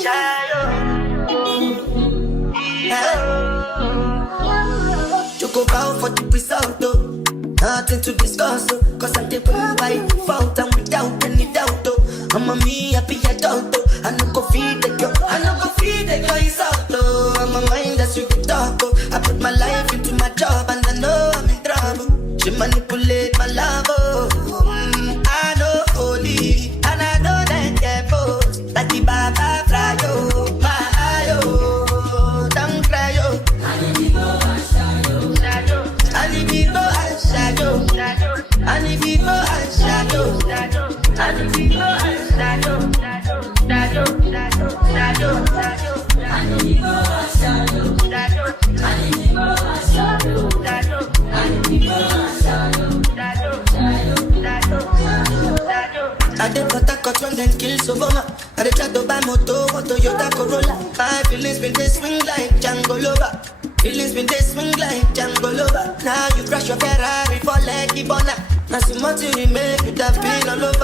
You go bow for the result, though. Nothing to discuss, oh. Cause I'm the boy by default and without any doubt, oh. I'm a me happy adult, oh. I no go feed the girl, I no go feed the girl, it's out, oh. I'm a mind that's you can talk, oh. I put my life into my job and I know I'm in trouble. She manipulate my love, oh. I know holy, and I know that devil. Like the Baba fry, oh. My eye, oh. Don't cry, oh. I need to go and shadow. I need to go and shadow. I need to go and shadow. I need to go and shadow. I need to go and shadow. I need to go and shadow. I need to go and shadow. I did what I got when them kills Obama. I did try to buy moto, Toyota Corolla. My feelings been they swing like Django Lover. Feelings been they swing like Django Lover. Now you crash your Ferrari for Lucky Bona. Now see what you remake, you have been all over.